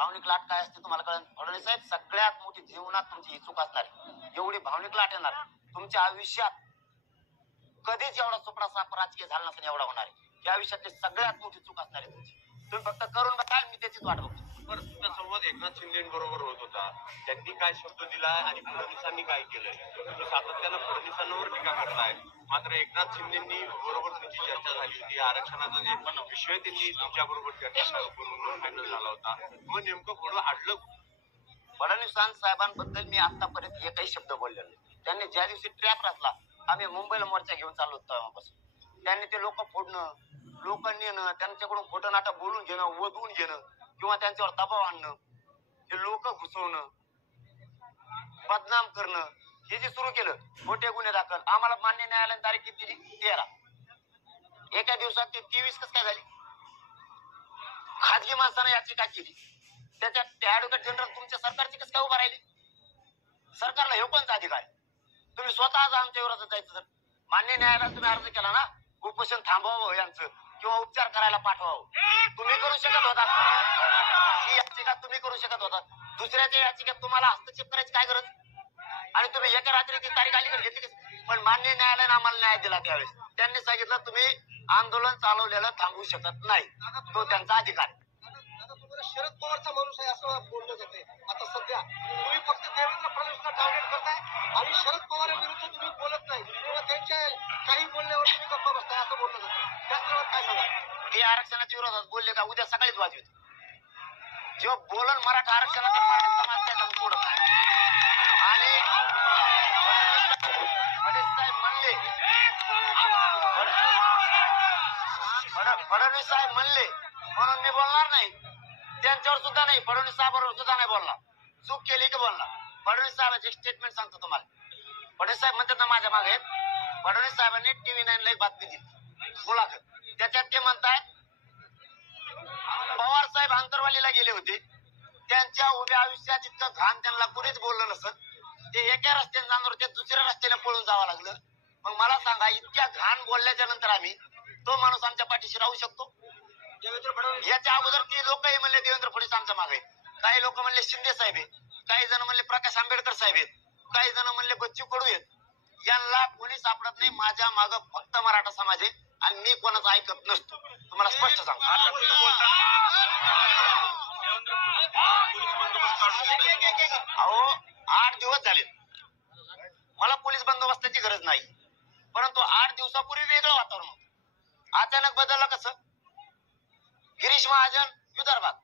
भावनिक लाट काय असते तुम्हाला कळेल. फडणवीस साहेब, सगळ्यात मोठी जीवनात तुमची ही चूक असणार आहे. एवढी भावनिक लाट येणार तुमच्या आयुष्यात कधीच एवढा सुपडा साप राजकीय झाला नसेल एवढा होणार आहे. या आयुष्यातली सगळ्यात मोठी चूक असणार आहे तुमची. तुम्ही फक्त करून बघा, मी त्याचीच वाट बघतो. बरं, तुझा संवाद एकनाथ शिंदेबरोबर होत होता. त्यांनी काय शब्द दिला आणि फडणवीसांनी काय केलंय? तुम्ही सातत्यानं फडणवीसांवर टीका करताय, मात्र एकनाथ शिंदेनी बरोबर तुमची चर्चा झाली होती. आरक्षणाचा जे विषय त्यांनी तुमच्याबरोबर चर्चा करून फायनल झाला होता. मग नेमकं पुढं अडलं. फडणवीस साहेबांबद्दल मी आतापर्यंत एकही शब्द बोललेलो नाही. त्यांनी ज्या दिवशी ट्रॅप रचला, आम्ही मुंबईला मोर्चा घेऊन चाललो होतो तेव्हापासून त्यांनी ते लोक फोडणं, लोक नेणं, त्यांच्याकडून खोटं नाटक बोलून घेणं, वधवून घेणं किंवा त्यांच्यावर दबाव आणणं, हे लोक घुसवणं, बदनाम करणं, हे जे सुरू केलं, खोटे गुन्हे दाखल. आम्हाला मान्य न्यायालयाने तारीख किती दिली? 13. एका दिवसात ते 23 कसं काय झाली? खाजगी माणसानं याचिका केली, त्याच्यात ऍडव्होकेट जनरल तुमच्या सरकारची कसं काय उभा राहिली? सरकारला हे कोणता अधिकार? तुम्ही स्वतः आमच्या विरोधात जायचं. जर मान्य न्यायालयात तुम्ही अर्ज केला ना, उपोषण थांबवावं यांचं किंवा उपचार करायला पाठवावं, तुम्ही करू शकत होता. ही याचिका तुम्ही करू शकत होता. दुसऱ्याच्या याचिकेत तुम्हाला हस्तक्षेप करायची काय गरज? आणि तुम्ही एका रात्री ती तारीख अलीकडे घेतली कशी? पण मान्य न्यायालयाने आम्हाला न्याय दिला. त्यावेळेस त्यांनी सांगितलं तुम्ही आंदोलन चालवलेलं थांबवू शकत नाही, तो त्यांचा अधिकार. शरद पवारचा माणूस आहे असं बोललं जाते. आता सध्या तुम्ही फक्त देवेंद्र फडणवीसला टार्गेट करताय आणि शरद पवारांविरुद्ध तुम्ही बोलत नाही किंवा त्यांच्या काही बोलण्यावर तुम्ही गप्पा बसताय असं बोललं जातं. त्याचबरोबर काय सांगा? ते आरक्षणाच्या विरोधात बोलले का उद्या सकाळीच वाजवेत. जेव्हा बोलन मराठा आरक्षणाच्या समाज त्याला सोडत नाही. आणि फडणवीस साहेब म्हणले म्हणून मी बोलणार नाही. त्यांच्यावर सुद्धा नाही, फडणवीस साहेबांवर सुद्धा नाही बोलणार. चूक केली की बोलणार. फडणवीस साहेबांचे स्टेटमेंट सांगतो तुम्हाला. फडणवीस साहेब म्हणतात ना माझ्या मागे, फडणवीस साहेबांनी TV9 ला एक बातमी दिली, मुलाखत. त्याच्यात ते म्हणतायत पवार साहेब आंतरवालीला गेले होते, त्यांच्या उभ्या आयुष्यात इतकं घाण त्यांना कुणीच बोललं नसत, ते एका रस्त्याने जाणार होते, दुसऱ्या रस्त्याने पळून जावं लागलं. मग मला सांगा, इतक्या घाण बोलल्याच्या नंतर आम्ही तो माणूस आमच्या पाठीशी राहू शकतो? देवेंद्र फडणवीस याच्या अगोदर ती लोकही म्हणले देवेंद्र फडणवीस आमच्या मागे, काही लोक म्हणले शिंदे साहेब आहेत, काही जण म्हणले प्रकाश आंबेडकर साहेब आहेत, काही जण म्हणले बच्चू कडू आहेत. यांना कोणी सापडत नाही. माझ्या माग फक्त मराठा समाज आहे आणि मी कोणाचं ऐकत नसतो. तुम्हाला स्पष्ट सांगतो. अहो 8 दिवस झाले, मला पोलीस बंदोबस्ताची गरज नाही, परंतु 8 दिवसापूर्वी वेगळं वातावरण होतं. अचानक बदललं कसं? गिरीश महाजन विदर्भात,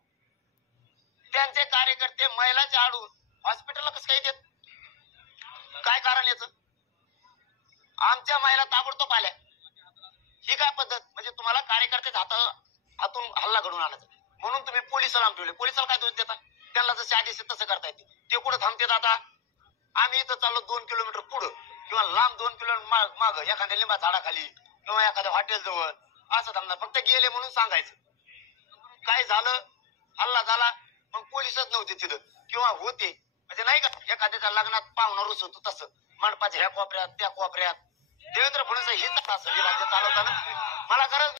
त्यांचे कार्यकर्ते महिलाचे आडून हॉस्पिटलला कसं काय देत? काय कारण याचं? आमच्या महिला ताबडतोब आल्या. ही काय पद्धत? म्हणजे तुम्हाला कार्यकर्त्याच्या हातून हल्ला घडून आणायचा म्हणून तुम्ही पोलिसाला लांब ठेवले. पोलिसाला काय दोष देता? त्यांना जसे आदेश तसं करता येते. ते कुठं थांबतात आता? आम्ही इथं चाललो 2 किलोमीटर पुढं किंवा लांब 2 किलोमीटर माग एखाद्या लिंबा झाडाखाली किंवा एखाद्या हॉटेल जवळ असं थांबणार. फक्त गेले म्हणून सांगायचं. काय झालं? हल्ला झाला, मग पोलिसच नव्हते तिथं किंवा होते, म्हणजे नाही का एखाद्याच्या लग्नात पाहुणा रुस होतो तसं मंडपाच्या ह्या कोपऱ्यात त्या कोपऱ्यात. देवेंद्र फडणवीस हीच असं राज्य चालवताना मला गरज